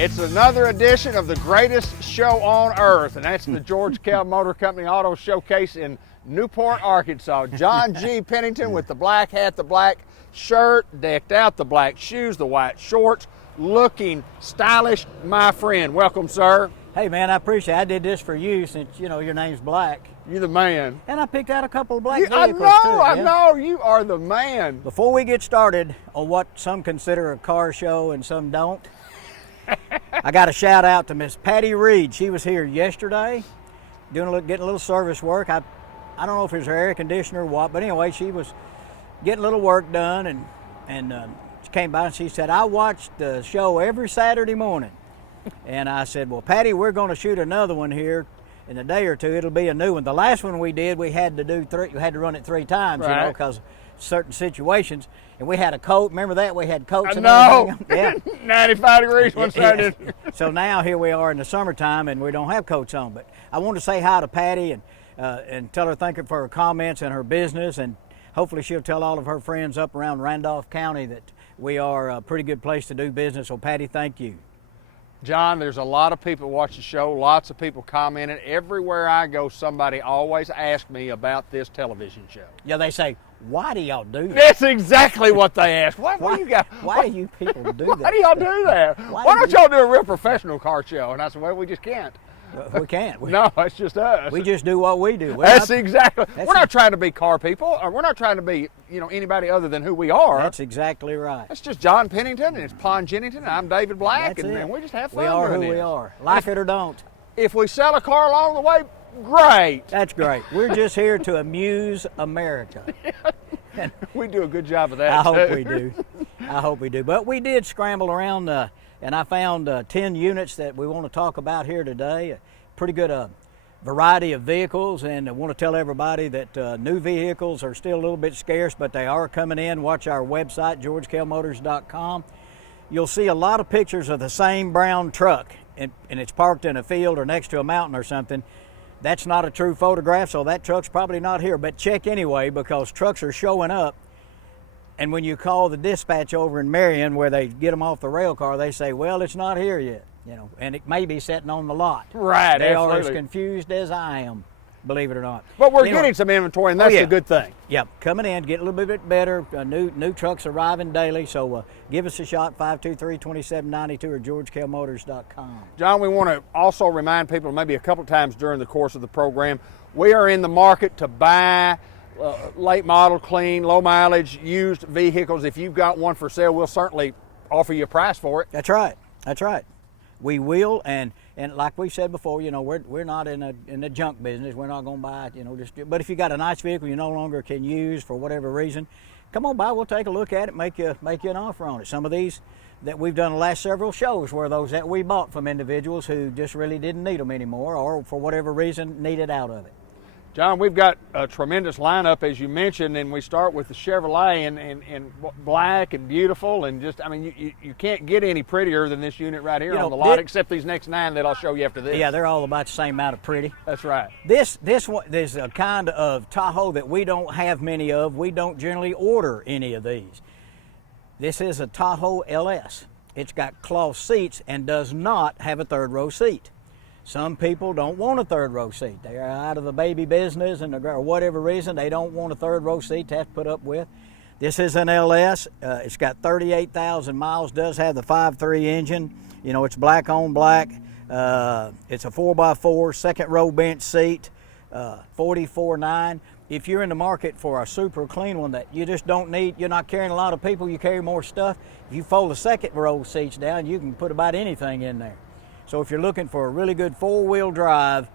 It's another edition of the greatest show on earth, and that's the George Kell Motor Company Auto Showcase in Newport, Arkansas. John G. Pennington with the black hat, the black shirt, decked out, the black shoes, the white shorts, looking stylish, my friend. Welcome, sir. Hey, man, I appreciate it. I did this for you since, you know, your name's Black. You're the man. And I picked out a couple of black vehicles, I know, you are the man. Before we get started on what some consider a car show and some don't, I got a shout out to Miss Patty Reed. She was here yesterday getting a little service work. I don't know if it was her air conditioner or what, but anyway, she was getting a little work done, and she came by and she said, I watched the show every Saturday morning. And I said, well, Patty, we're going to shoot another one here in a day or two. It'll be a new one. The last one we did, we had to run it 3 times, right, you know, because certain situations. And we had a coat. Remember that? We had coats and everything. Yeah. 95 degrees one Saturday. So now here we are in the summertime, and we don't have coats on. But I want to say hi to Patty and tell her thank her for her comments and her business, and hopefully she'll tell all of her friends up around Randolph County that we are a pretty good place to do business. So Patty, thank you. John, there's a lot of people watch the show, lots of people commenting. Everywhere I go, somebody always asks me about this television show. Yeah, they say, why do y'all do that? That's exactly what they ask. Why do you people do that? Why do y'all do that? Why don't y'all do a real professional car show? And I said, well, we just can't. We can't. No, it's just us. We just do what we do. We're not trying to be car people, or we're not trying to be, you know, anybody other than who we are. That's exactly right. That's just John Pennington, and it's Pon Jennington, and I'm David Black, That's and we just have fun. We are doing who this. we are. Like it or don't. If we sell a car along the way, great. That's great. We're just here to amuse America. We do a good job of that. I hope we do. I hope we do. But we did scramble around, and I found 10 units that we want to talk about here today. A pretty good variety of vehicles, and I want to tell everybody that new vehicles are still a little bit scarce, but they are coming in. Watch our website, georgekellmotors.com. You'll see a lot of pictures of the same brown truck, and it's parked in a field or next to a mountain or something. That's not a true photograph, so that truck's probably not here, but check anyway, because trucks are showing up. And when you call the dispatch over in Marion, where they get them off the rail car, they say, well, it's not here yet, you know, and it may be sitting on the lot. Right, They absolutely. are as confused as I am, believe it or not. But we're getting some inventory, and that's a good thing. Yeah, coming in, get a little bit better. New trucks arriving daily, so give us a shot, 523-2792 or georgekellmotors.com. John, we want to also remind people, maybe a couple times during the course of the program, we are in the market to buy late model, clean, low mileage, used vehicles. If you've got one for sale, we'll certainly offer you a price for it. That's right. That's right. We will, and like we said before, you know, we're not in a junk business. We're not going to buy, you know, but if you got a nice vehicle you no longer can use for whatever reason, come on by. We'll take a look at it, make you an offer on it. Some of these that we've done the last several shows were those that we bought from individuals who just really didn't need them anymore, or for whatever reason needed out of it. John, we've got a tremendous lineup, as you mentioned, and we start with the Chevrolet in black and beautiful, and just, I mean, you can't get any prettier than this unit right here on the lot, except these next 9 that I'll show you after this. Yeah, they're all about the same amount of pretty. That's right. This one, there's a kind of Tahoe that we don't have many of. We don't generally order any of these. This is a Tahoe LS. It's got cloth seats and does not have a 3rd row seat. Some people don't want a 3rd row seat. They're out of the baby business, and or whatever reason, they don't want a 3rd row seat to have to put up with. This is an LS. It's got 38,000 miles, does have the 5.3 engine. You know, it's black on black. It's a 4x4, 2nd row bench seat, 44.9. If you're in the market for a super clean one that you just don't need, you're not carrying a lot of people, you carry more stuff, if you fold the 2nd row seats down, you can put about anything in there. So if you're looking for a really good 4-wheel drive,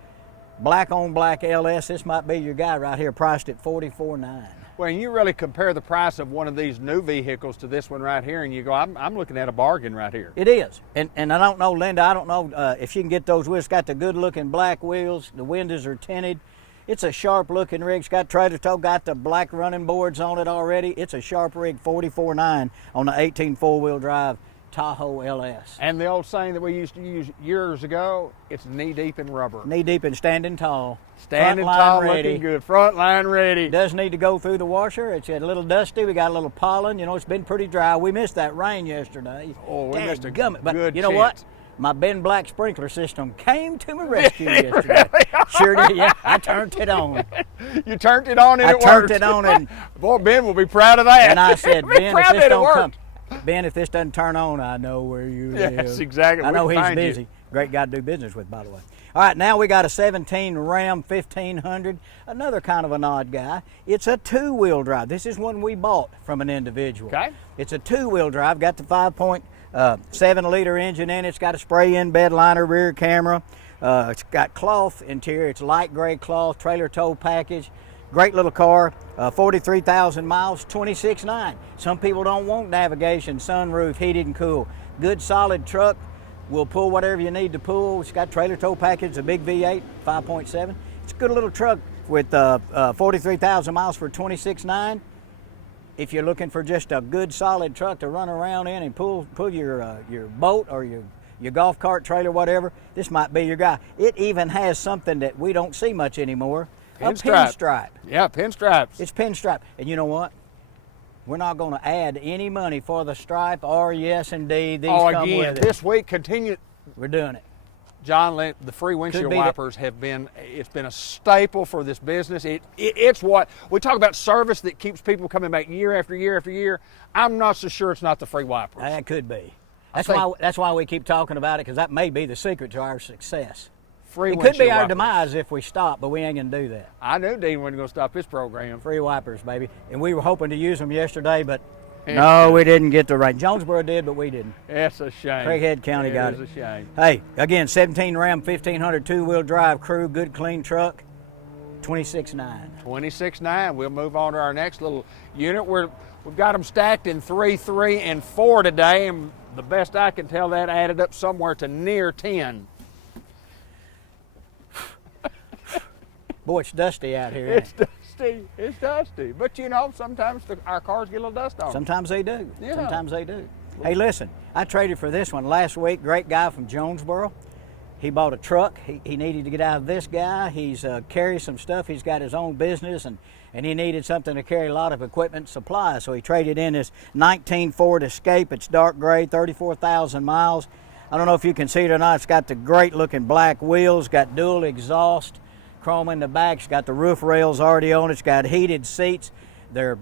black on black LS, this might be your guy right here, priced at $44,900. Well, you really compare the price of one of these new vehicles to this one right here, and you go, I'm looking at a bargain right here. It is. And I don't know, Linda, I don't know if you can get those wheels. It's got the good-looking black wheels. The windows are tinted. It's a sharp-looking rig. It's got trailer toe, got the black running boards on it already. It's a sharp rig, $44,900 on the 18 4-wheel drive Tahoe LS. And the old saying that we used to use years ago, it's knee-deep in rubber. Knee-deep and standing tall. Standing tall, looking good. Front line ready. Does need to go through the washer. It's a little dusty. We got a little pollen. You know, it's been pretty dry. We missed that rain yesterday. Oh, we missed a But good you know chance. what? My Ben Black sprinkler system came to my rescue yesterday. Sure did, yeah. I turned it on. You turned it on and it worked. I turned it on and boy, Ben will be proud of that. And I said, Ben, if this don't come, worked. Ben, if this doesn't turn on, I know where you live. Yes, exactly. I know we he's busy. Great guy to do business with, by the way. All right, now we got a 17 Ram 1500, another kind of an odd guy. It's a two-wheel drive. This is one we bought from an individual. Okay. It's a two-wheel drive, got the 5.7-liter engine in it. It's got a spray-in bed liner, rear camera. It's got cloth interior. It's light gray cloth, trailer tow package. Great little car, 43,000 miles, 26.9. Some people don't want navigation, sunroof, heated and cool. Good solid truck. Will pull whatever you need to pull. It's got trailer tow package, a big V8, 5.7. It's a good little truck with 43,000 miles for 26.9. If you're looking for just a good solid truck to run around in and pull your boat or your golf cart trailer, whatever, this might be your guy. It even has something that we don't see much anymore, a pinstripe. Yeah, pinstripes. It's pinstripe. And you know what? We're not going to add any money for the stripe or yes, indeed, these come again, with it. this week, continue. We're doing it. John, the free windshield wipers have been, it's been a staple for this business. It's what, we talk about service that keeps people coming back year after year after year. I'm not so sure it's not the free wipers. That could be. That's why we keep talking about it, because that may be the secret to our success. It could be our demise if we stop, but we ain't going to do that. I knew Dean wasn't going to stop his program. Free wipers, baby. And we were hoping to use them yesterday, but no, we didn't get the rain. Jonesboro did, but we didn't. It's a shame. Craighead County got it. It's a shame. Hey, again, 17 Ram 1500 two-wheel drive crew, good clean truck, 26.9. 26.9. We'll move on to our next little unit. We've got them stacked in 3, 3, and 4 today, and the best I can tell, that added up somewhere to near 10. Boy, it's dusty out here. It's dusty. It's dusty. But you know, sometimes our cars get a little dust on them. Sometimes they do. Yeah. Sometimes they do. Hey, listen, I traded for this one last week. Great guy from Jonesboro. He bought a truck. He needed to get out of this guy. He's carries some stuff. He's got his own business, and he needed something to carry a lot of equipment and supplies. So he traded in his 19 Ford Escape. It's dark gray, 34,000 miles. I don't know if you can see it or not. It's got the great-looking black wheels, got dual exhaust, chrome in the back. It's got the roof rails already on it. It's got heated seats. They're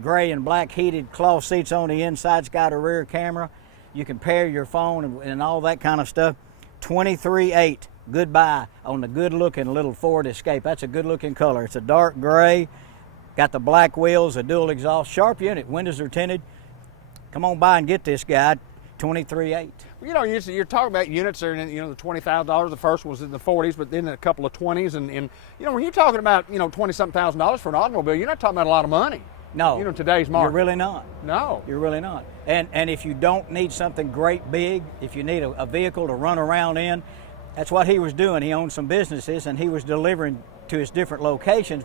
gray and black heated cloth seats on the inside. It's got a rear camera. You can pair your phone and all that kind of stuff. 23.8. Goodbye on the good-looking little Ford Escape. That's a good-looking color. It's a dark gray. Got the black wheels, a dual exhaust, sharp unit. Windows are tinted. Come on by and get this guy. 23.8. You know, you're talking about units that are in, the $20,000. The first was in the 40s, but then a couple of 20s. And you know, when you're talking about, $20-something thousand for an automobile, you're not talking about a lot of money. No. Today's market. You're really not. No. You're really not. And if you don't need something great big, if you need a vehicle to run around in, that's what he was doing. He owned some businesses, and he was delivering to his different locations,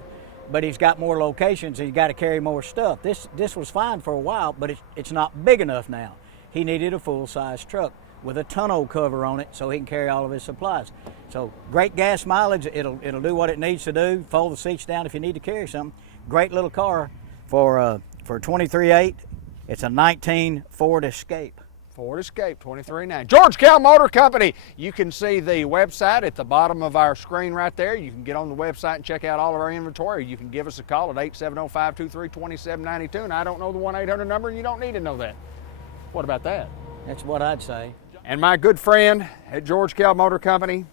but he's got more locations, and he's got to carry more stuff. This was fine for a while, but it's not big enough now. He needed a full-size truck with a tonneau cover on it so he can carry all of his supplies. So great gas mileage. It'll do what it needs to do. Fold the seats down if you need to carry something. Great little car for 23.8. It's a 19 Ford Escape. Ford Escape, 23.9. George Kell Motor Company. You can see the website at the bottom of our screen right there. You can get on the website and check out all of our inventory. You can give us a call at 870-523-2792. And I don't know the 1-800 number, and you don't need to know that. What about that? That's what I'd say. And my good friend at George Kell Motor Company,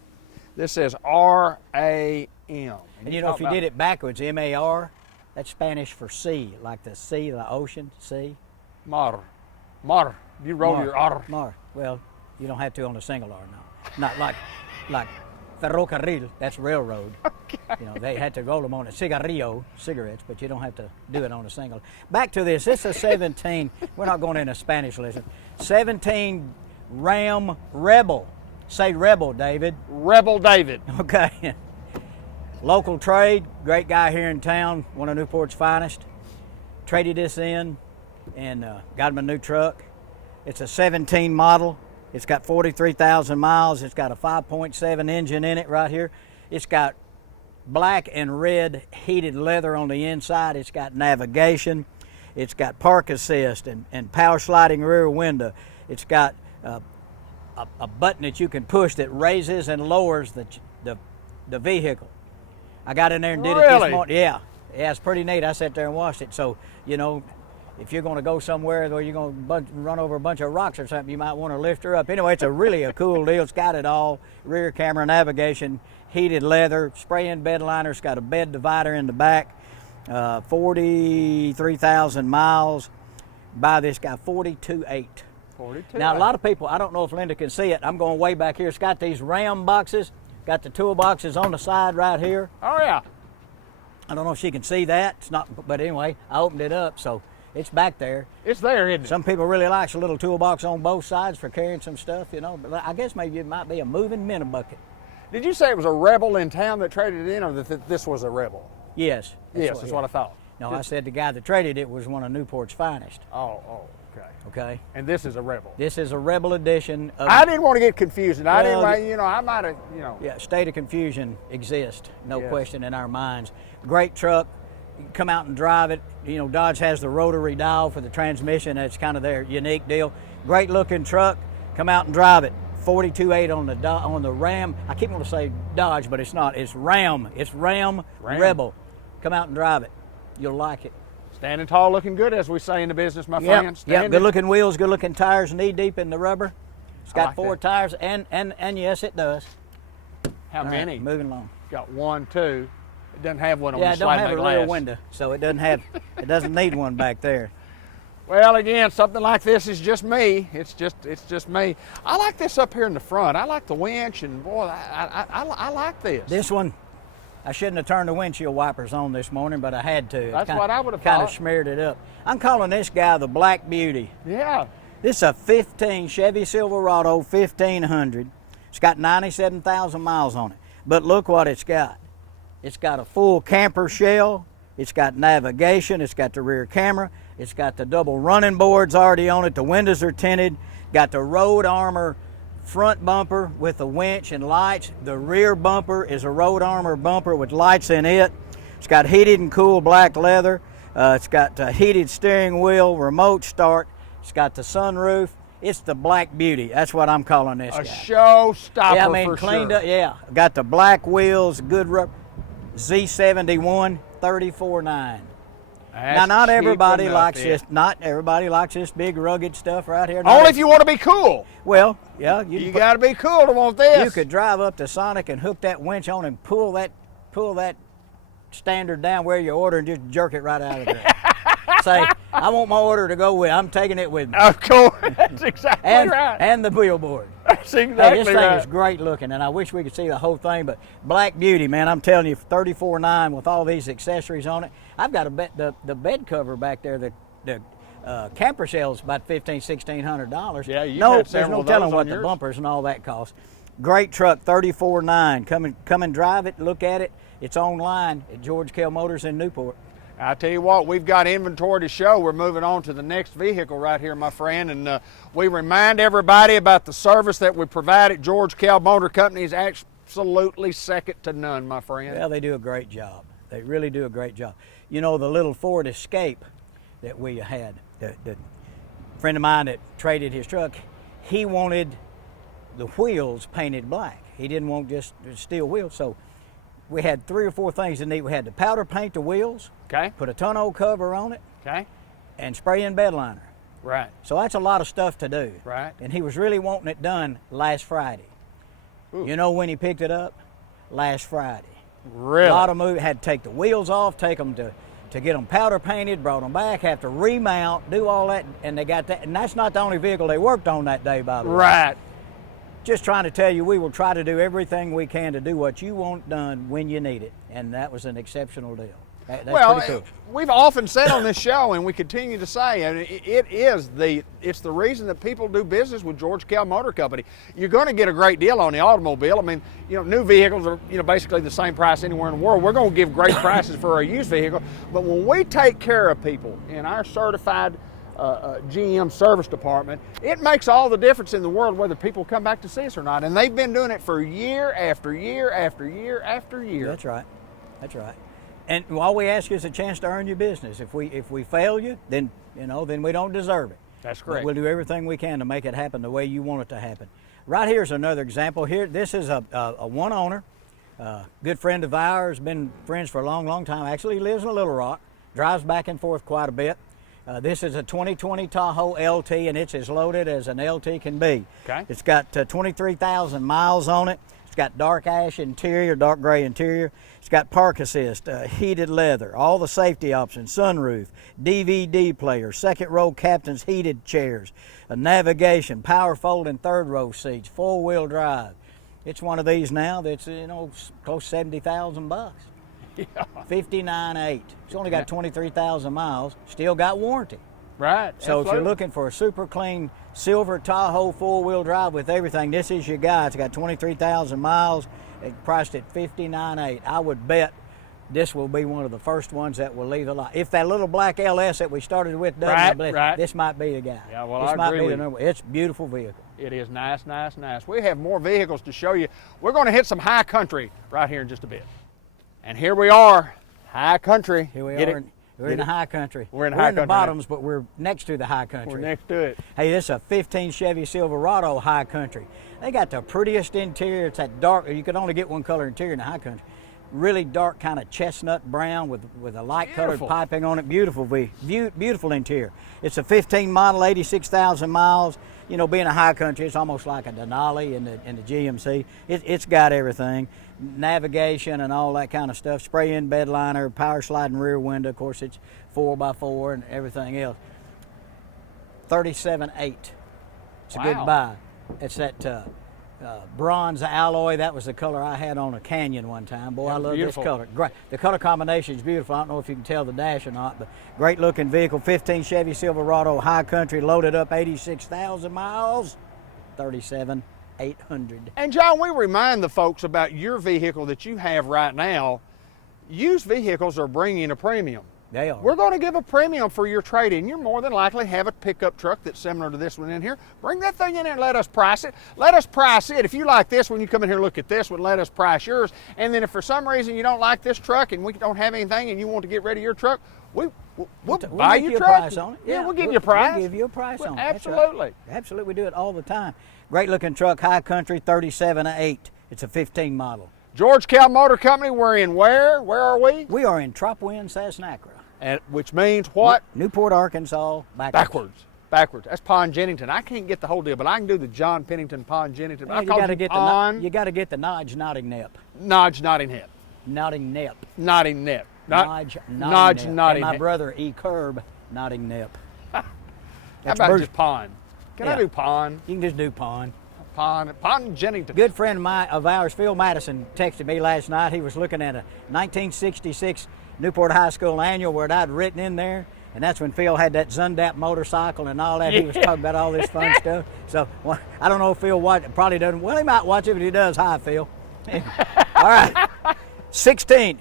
this says R-A-M. And if you did it backwards, M-A-R, that's Spanish for sea, like the sea, the ocean, sea. Mar. You roll your R. Mar. Well, you don't have to on a single R, no. Not like ferrocarril, that's railroad. Okay. They had to roll them on a cigarrillo, cigarettes, but you don't have to do it on a single. Back to this. This is a 17. We're not going into Spanish lesson. 17 Ram Rebel. Say Rebel, David. Rebel David. Okay. Local trade, great guy here in town, one of Newport's finest. Traded this in and got him a new truck. It's a 17 model. It's got 43,000 miles. It's got a 5.7 engine in it right here. It's got black and red heated leather on the inside. It's got navigation. It's got park assist and power sliding rear window. It's got a button that you can push that raises and lowers the vehicle. I got in there and did it this morning. Yeah, it's pretty neat. I sat there and watched it. So, you know, if you're going to go somewhere where you're going to run over a bunch of rocks or something, you might want to lift her up. Anyway, it's really a cool deal. It's got it all: rear camera, navigation, heated leather, spray-in bed liner. It's got a bed divider in the back. 43,000 miles. Buy this guy 42.8. 42. Now, a lot of people, I don't know if Linda can see it. I'm going way back here. It's got these Ram boxes. Got the toolboxes on the side right here. Oh yeah. I don't know if she can see that. It's not, but anyway, I opened it up, so it's back there. It's there, isn't it? Some people really like a little toolbox on both sides for carrying some stuff, you know. But I guess maybe it might be a moving minute bucket. Did you say it was a Rebel in town that traded it in, or that this was a Rebel? Yes. Yes, that's what I thought. No, I said the guy that traded it was one of Newport's finest. Oh, okay. Okay. And this is a Rebel. This is a Rebel edition of. I didn't want to get confused, and I Well, didn't, you know, I might have, you know. Yeah, state of confusion exists, no Yes. question in our minds. Great truck. You can come out and drive it. You know, Dodge has the rotary dial for the transmission. That's kind of their unique deal. Great looking truck. Come out and drive it. 42.8 on the Ram. I keep wanting to say Dodge, but it's not. It's Ram. It's Ram. Rebel. Come out and drive it. You'll like it. Standing tall, looking good, as we say in the business, my friend. Yeah, good looking wheels, good looking tires, knee deep in the rubber. It's got like 4 that. tires, and yes, it does. How All right, many? moving along. Got 1, 2. It doesn't have one on Yeah, the it don't sliding have a glass. rear window, so it doesn't have. It doesn't need one back there. Well, again, something like this is just me. It's just me. I like this up here in the front. I like the winch, and boy, I like this. This one, I shouldn't have turned the windshield wipers on this morning, but I had to. That's what I would have Kind of thought. smeared it up. I'm calling this guy the Black Beauty. Yeah. This is a 15 Chevy Silverado 1500. It's got 97,000 miles on it. But look what it's got. It's got a full camper shell. It's got navigation. It's got the rear camera. It's got the double running boards already on it. The windows are tinted. Got the Road Armor front bumper with a winch and lights. The rear bumper is a Road Armor bumper with lights in it. It's got heated and cool black leather. It's got a heated steering wheel, remote start. It's got the sunroof. It's the Black Beauty. That's what I'm calling this A guy. showstopper Yeah, I mean, for cleaned sure. up. Yeah, got the black wheels, good rubber. Z71, 34.9. Now, That's not cheap everybody enough, likes yeah. this. Not everybody likes this big rugged stuff right here. Only if you want to be cool. Well, yeah, You got to be cool to want this. you could drive up to Sonic and hook that winch on and pull that standard down where you order and just jerk it right out of there. Say, I want my order to go with. I'm taking it with me. Of course, that's exactly right. And the billboard. That's Hey, exactly this thing right. is great looking, and I wish we could see the whole thing. But Black Beauty, man, I'm telling you, 34.9 with all these accessories on it. I've got the bed cover back there. The camper shell is about $1,500–$1,600. Yeah, you've no, had there's several no of telling those what on the yours. bumpers and all that costs. Great truck, 34.9. Come and drive it, look at it. It's online at George Kell Motors in Newport. I tell you what, we've got inventory to show. We're moving on to the next vehicle right here, my friend, and we remind everybody about the service that we provide at George Kell Motor Company is absolutely second to none, my friend. Well, they do a great job. They really do a great job. You know, the little Ford Escape that we had, the friend of mine that traded his truck, he wanted the wheels painted black. He didn't want just steel wheels, so we had 3 or 4 things to need. We had to powder paint the wheels, Okay, put a tonneau cover on it, okay, and spray in bed liner. right, So that's a lot of stuff to do. right. And he was really wanting it done last Friday. Ooh. You know when he picked it up? Last Friday. Really? A lot of moving, had to take the wheels off, take them to get them powder painted, brought them back, have to remount, do all that, and they got that. And that's not the only vehicle they worked on that day, by the way. Right. Just trying to tell you, we will try to do everything we can to do what you want done when you need it, and that was an exceptional deal. That's Well, pretty cool. we've often said on this show, and we continue to say, and it's the reason that people do business with George Kell Motor Company. You're going to get a great deal on the automobile. I mean, you know, new vehicles are, you know, basically the same price anywhere in the world. We're going to give great prices for a used vehicle, but when we take care of people in our certified GM service department, it makes all the difference in the world whether people come back to see us or not. And they've been doing it for year after year after year after year. That's right. That's right. And all we ask is a chance to earn your business. If we fail you, then then we don't deserve it. That's But correct. we'll do everything we can to make it happen the way you want it to happen. Right here's another example. Here, this is a one owner, good friend of ours, been friends for a long, long time. Actually, he lives in Little Rock, drives back and forth quite a bit. This is a 2020 Tahoe LT, and it's as loaded as an LT can be. Okay. It's got 23,000 miles on it. It's got dark ash interior, dark gray interior. It's got park assist, heated leather, all the safety options, sunroof, DVD player, second row captain's heated chairs, a navigation, power folding third row seats, 4-wheel drive. It's one of these now that's, you know, close to 70,000 bucks. Yeah. 59.8. It's only got 23,000 miles. Still got warranty. Right. So absolutely. if you're looking for a super clean silver Tahoe 4-wheel drive with everything, this is your guy. It's got 23,000 miles. It's priced at 59.8. I would bet this will be one of the first ones that will leave a lot. If that little black LS that we started with doesn't, right. this might be the guy. Yeah, well, this I might agree be with the number. It's a beautiful vehicle. It is nice, nice, nice. We have more vehicles to show you. We're going to hit some high country right here in just a bit. And here we are, high country. Here we Get are. it? We're in the high country. We're in high the country now. bottoms, but we're next to the high country. We're next to it. Hey, this is a 15 Chevy Silverado high country. They got the prettiest interior. It's that dark. You could only get one color interior in the high country. Really dark, kind of chestnut brown with a light colored Beautiful. piping on it. Beautiful, beautiful interior. It's a 15 model, 86,000 miles. You know, being a high country, it's almost like a Denali in the GMC. It's got everything, navigation and all that kind of stuff. Spray-in bed liner, power sliding rear window. Of course, it's 4x4 and everything else. 37.8. It's a good Wow. buy. It's that bronze alloy. That was the color I had on a Canyon one time. Boy, I love beautiful. this color. Great. The color combination is beautiful. I don't know if you can tell the dash or not, but great looking vehicle. 15 Chevy Silverado high country, loaded up, 86,000 miles, 37,800. And John, we remind the folks about your vehicle that you have right now. Used vehicles are bringing a premium. They are. We're going to give a premium for your trade-in. You more than likely have a pickup truck that's similar to this one in here. Bring that thing in here and let us price it. Let us price it. If you like this one, you come in here and look at this one, let us price yours. And then if for some reason you don't like this truck and we don't have anything and you want to get rid of your truck, we'll buy make your you a truck. price on it. Yeah, we'll give you a price. We'll give you a price on it. That's right. Absolutely. Absolutely. We do it all the time. Great looking truck, high country, 37.8. It's a 15 model. George Kell Motor Company, we're in where? Where are we? We are in Tropwin, Sassnacra. And, which means what? Newport, Arkansas, Backwards. That's Pond Jennington. I can't get the whole deal, but I can do the John Pennington Pond Jennington. Yeah, I you call got to you get Pond. you got to get the Nodge Nottingnep. Nodge Nottingham. Nottingnep. Nottingnep. Nodge Nodge And Nottingham. my brother E. Curb Nottingnep. How That's about Bruce. just Pond? Can I Yeah. do Pond? You can just do Pond. Pond Jennington. Good friend of ours, Phil Madison, texted me last night. He was looking at a 1966 Newport High School annual where I'd written in there, and that's when Phil had that Zundap motorcycle and all that. He was talking about all this fun stuff. So well, I don't know if Phil probably doesn't. Well, he might watch it, but he does. Hi, Phil. All right, 16.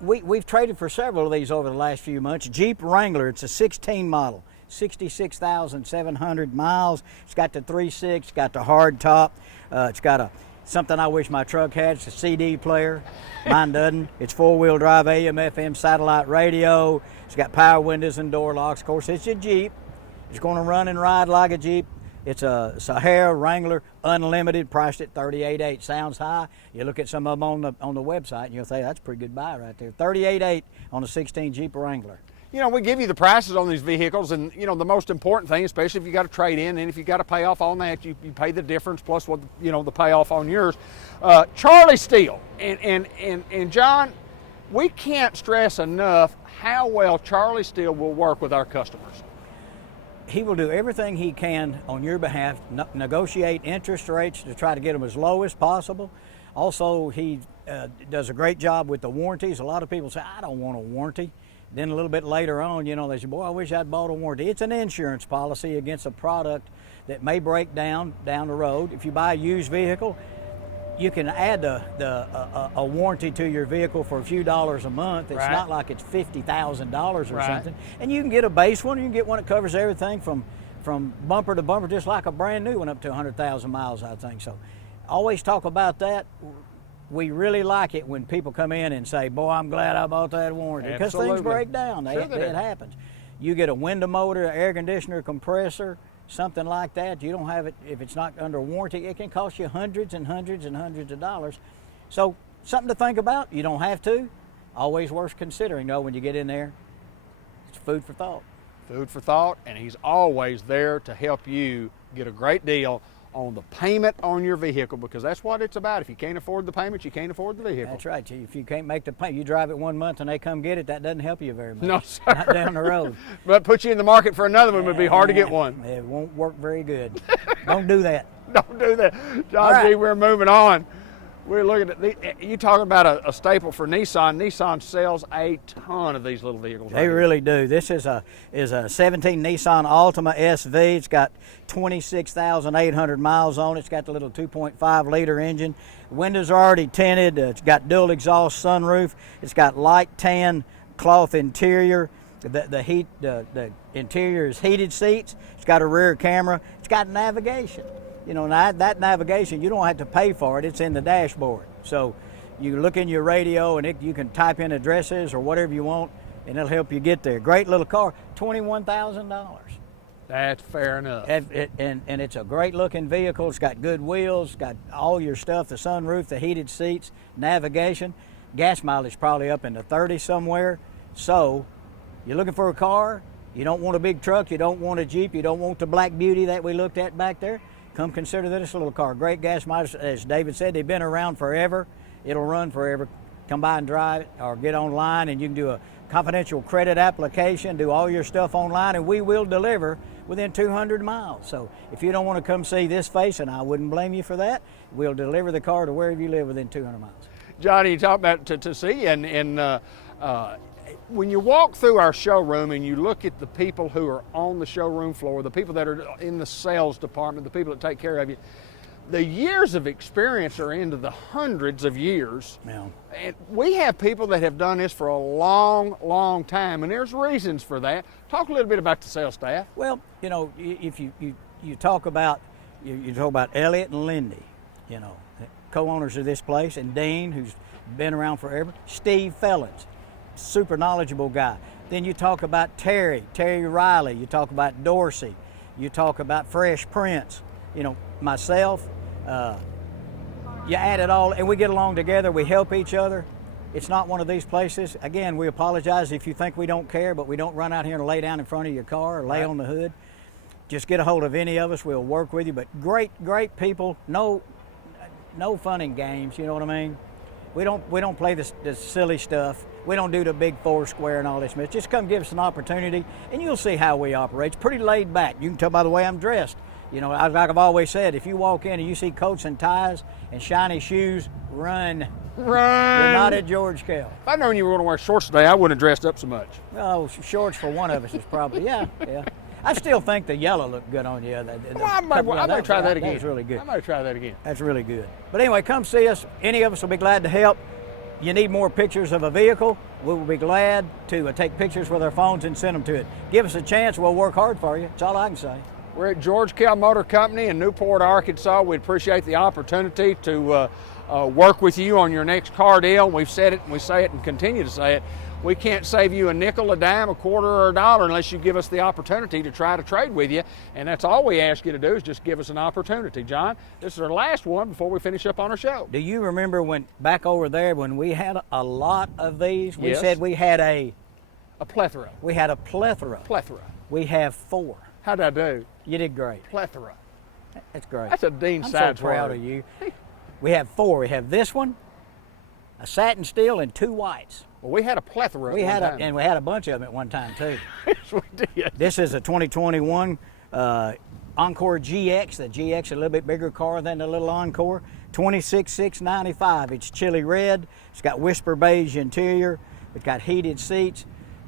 We've traded for several of these over the last few months. Jeep Wrangler. It's a 16 model. 66,700 miles. It's got the 3.6, got the hard top. It's got something I wish my truck had. It's a CD player. Mine doesn't. It's 4-wheel drive, AM, FM, satellite radio. It's got power windows and door locks. Of course, it's a Jeep. It's going to run and ride like a Jeep. It's a Sahara Wrangler Unlimited, priced at $38,800. Sounds high. You look at some of them on the website and you'll say that's a pretty good buy right there. $38,800 on a 16 Jeep Wrangler. You know, we give you the prices on these vehicles, and you know the most important thing, especially if you got to trade in, and if you got to pay off on that, you pay the difference plus what the payoff on yours. Charlie Steele and John, we can't stress enough how well Charlie Steele will work with our customers. He will do everything he can on your behalf, negotiate interest rates to try to get them as low as possible. Also, he does a great job with the warranties. A lot of people say, I don't want a warranty. Then a little bit later on, they say, boy, I wish I'd bought a warranty. It's an insurance policy against a product that may break down the road. If you buy a used vehicle, you can add a warranty to your vehicle for a few dollars a month. It's not like it's $50,000 or something. And you can get a base one, or you can get one that covers everything from bumper to bumper, just like a brand new one up to 100,000 miles, I think. So always talk about that. We really like it when people come in and say, boy, I'm glad I bought that warranty. Because things break down. It happens. You get a window motor, air conditioner, compressor, something like that, you don't have it, if it's not under warranty, it can cost you hundreds and hundreds and hundreds of dollars. So something to think about. You don't have to. Always worth considering, though, when you get in there. It's food for thought. Food for thought, and he's always there to help you get a great deal on the payment on your vehicle, because that's what it's about. If you can't afford the payment, you can't afford the vehicle. That's right. If you can't make the payment, you drive it 1 month and they come get it, that doesn't help you very much. No, sir. Not down the road. But put you in the market for another one would be hard to get one. It won't work very good. Don't do that. Don't do that. John Right. G., we're moving on. We're looking at you talking about a staple for Nissan. Nissan sells a ton of these little vehicles. They really do. This is a 17 Nissan Altima SV. It's got 26,800 miles on it. It's got the little 2.5 liter engine. Windows are already tinted. It's got dual exhaust sunroof. It's got light tan cloth interior. The interior is heated seats. It's got a rear camera. It's got navigation. You know, that navigation, you don't have to pay for it. It's in the dashboard. So you look in your radio and you can type in addresses or whatever you want, and it'll help you get there. Great little car, $21,000. That's fair enough. And it's a great looking vehicle. It's got good wheels, got all your stuff, the sunroof, the heated seats, navigation. Gas mileage probably up in the 30 somewhere. So you're looking for a car, you don't want a big truck, you don't want a Jeep, you don't want the Black Beauty that we looked at back there. Come consider this little car. Great gas mileage. As David said, they've been around forever. It'll run forever. Come by and drive it, or get online and you can do a confidential credit application, do all your stuff online, and we will deliver within 200 miles. So if you don't want to come see this face, and I wouldn't blame you for that, we'll deliver the car to wherever you live within 200 miles. Johnny, you talk about to see, and when you walk through our showroom and you look at the people who are on the showroom floor, the people that are in the sales department, the people that take care of you, the years of experience are into the hundreds of years. Yeah. And we have people that have done this for a long, long time, and there's reasons for that. Talk a little bit about the sales staff. Well, you know, if you talk about Elliot and Lindy, you know, co-owners of this place, and Dean, who's been around forever, Steve Fellins, super knowledgeable guy. Then you talk about Terry Riley, you talk about Dorsey, you talk about Fresh Prince, you know, myself, you add it all, and we get along together, we help each other. It's not one of these places, again, we apologize if you think we don't care, but we don't run out here and lay down in front of your car or lay on the hood. Just get a hold of any of us, we'll work with you, but great people, no fun and games, you know what I mean? We don't play this silly stuff. We don't do the big four square and all this mess. Just come give us an opportunity, and you'll see how we operate. It's pretty laid back. You can tell by the way I'm dressed. You know, like I've always said, if you walk in and you see coats and ties and shiny shoes, run. Run. You're not at George Kell. If I'd known you were going to wear shorts today, I wouldn't have dressed up so much. Oh, shorts for one of us is probably, yeah. I still think the yellow looked good on you. I might try that again. That was really good. I might try that again. That's really good. But anyway, come see us. Any of us will be glad to help. You need more pictures of a vehicle, we will be glad to take pictures with our phones and send them to it. Give us a chance, we'll work hard for you. That's all I can say. We're at George Kell Motor Company in Newport, Arkansas. We'd appreciate the opportunity to work with you on your next car deal. We've said it and we say it and continue to say it. We can't save you a nickel, a dime, a quarter, or a dollar unless you give us the opportunity to try to trade with you. And that's all we ask you to do is just give us an opportunity. John, this is our last one before we finish up on our show. Do you remember when back over there when we had a lot of these? We Yes. said we had a plethora. We had a plethora. Plethora. We have 4. How'd I do? You did great. Plethora. That's great. That's a Dean I'm Sides so proud word. of you. We have 4. We have this one, a satin steel, and 2 whites. Well, we had a plethora. We had at one time. and we had a bunch of them at one time too. Yes, we did. This is a 2021 Encore GX. The GX is a little bit bigger car than the little Encore. $26,695. It's chili red. It's got whisper beige interior. It's got heated seats.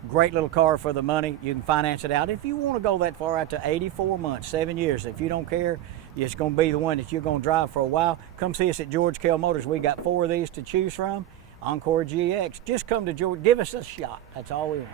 Great little car for the money. You can finance it out. If you want to go that far out to 84 months, 7 years, if you don't care, it's going to be the one that you're going to drive for a while. Come see us at George Kell Motors. We got 4 of these to choose from. Encore GX. Just come to George. Give us a shot. That's all we want.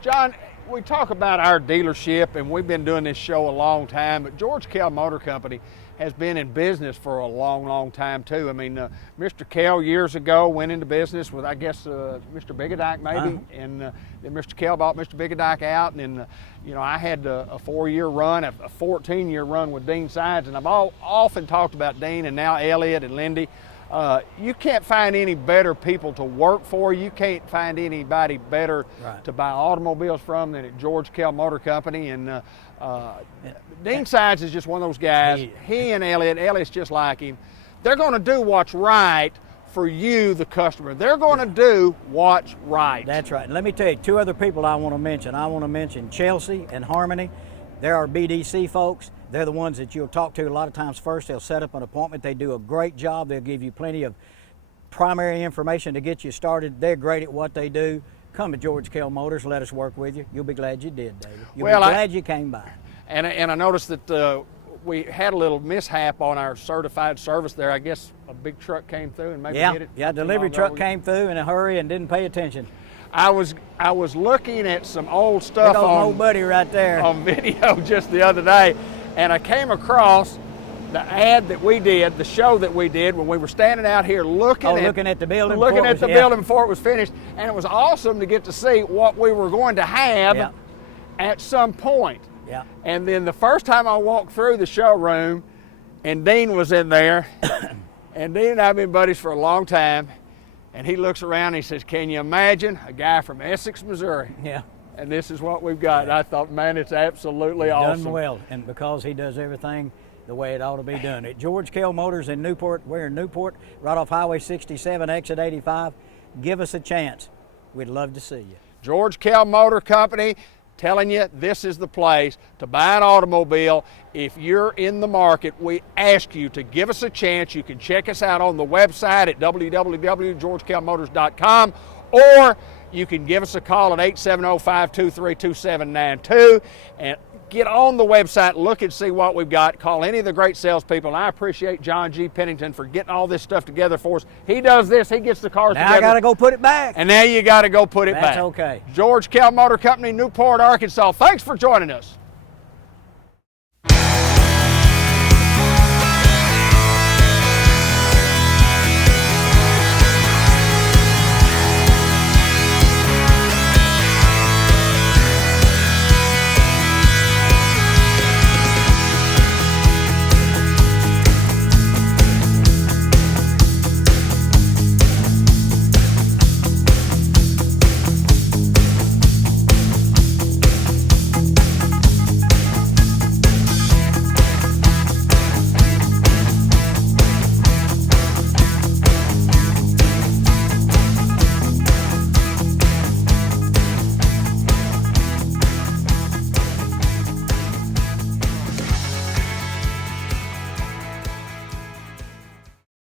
John, we talk about our dealership, and we've been doing this show a long time, but George Kell Motor Company has been in business for a long, long time too. I mean, Mr. Kell years ago went into business with, I guess, Mr. Bigadike maybe, and then Mr. Kell bought Mr. Bigadike out, and then, you know, I had a 4-year run, a 14-year run with Dean Sides, and I've often talked about Dean and now Elliot and Lindy. You can't find any better people to work for. You can't find anybody better to buy automobiles from than at George Kell Motor Company. And Dean Sides is just one of those guys. He and Elliot's just like him. They're going to do what's right for you, the customer. They're going to do what's right. That's right. And let me tell you, 2 other people I want to mention. I want to mention Chelsea and Harmony. They're our BDC folks. They're the ones that you'll talk to a lot of times first. They'll set up an appointment. They do a great job. They'll give you plenty of primary information to get you started. They're great at what they do. Come to George Kell Motors. Let us work with you. You'll be glad you did, David. You'll be glad you came by. And I noticed that we had a little mishap on our certified service there. I guess a big truck came through and maybe hit it. Yeah, delivery truck came through in a hurry and didn't pay attention. I was looking at some old stuff on old buddy right there on video just the other day, and I came across the ad that we did, the show that we did when we were standing out here looking at the building, building before it was finished, and it was awesome to get to see what we were going to have at some point. Yeah. And then the first time I walked through the showroom, and Dean was in there, and Dean and I have been buddies for a long time. And he looks around and he says, "Can you imagine a guy from Essex, Missouri?" Yeah. And this is what we've got. I thought, man, it's absolutely awesome. Done well, and because he does everything the way it ought to be done. At George Kell Motors in Newport, we're in Newport, right off Highway 67, exit 85. Give us a chance. We'd love to see you. George Kell Motor Company, telling you this is the place to buy an automobile. If you're in the market, we ask you to give us a chance. You can check us out on the website at www.georgekellmotors.com, or you can give us a call at 870-523-2792 and get on the website, look and see what we've got. Call any of the great salespeople, and I appreciate John G. Pennington for getting all this stuff together for us. He does this, he gets the cars together. Now I got to go put it back. And now you got to go put it back. That's okay. George Kell Motor Company, Newport, Arkansas. Thanks for joining us.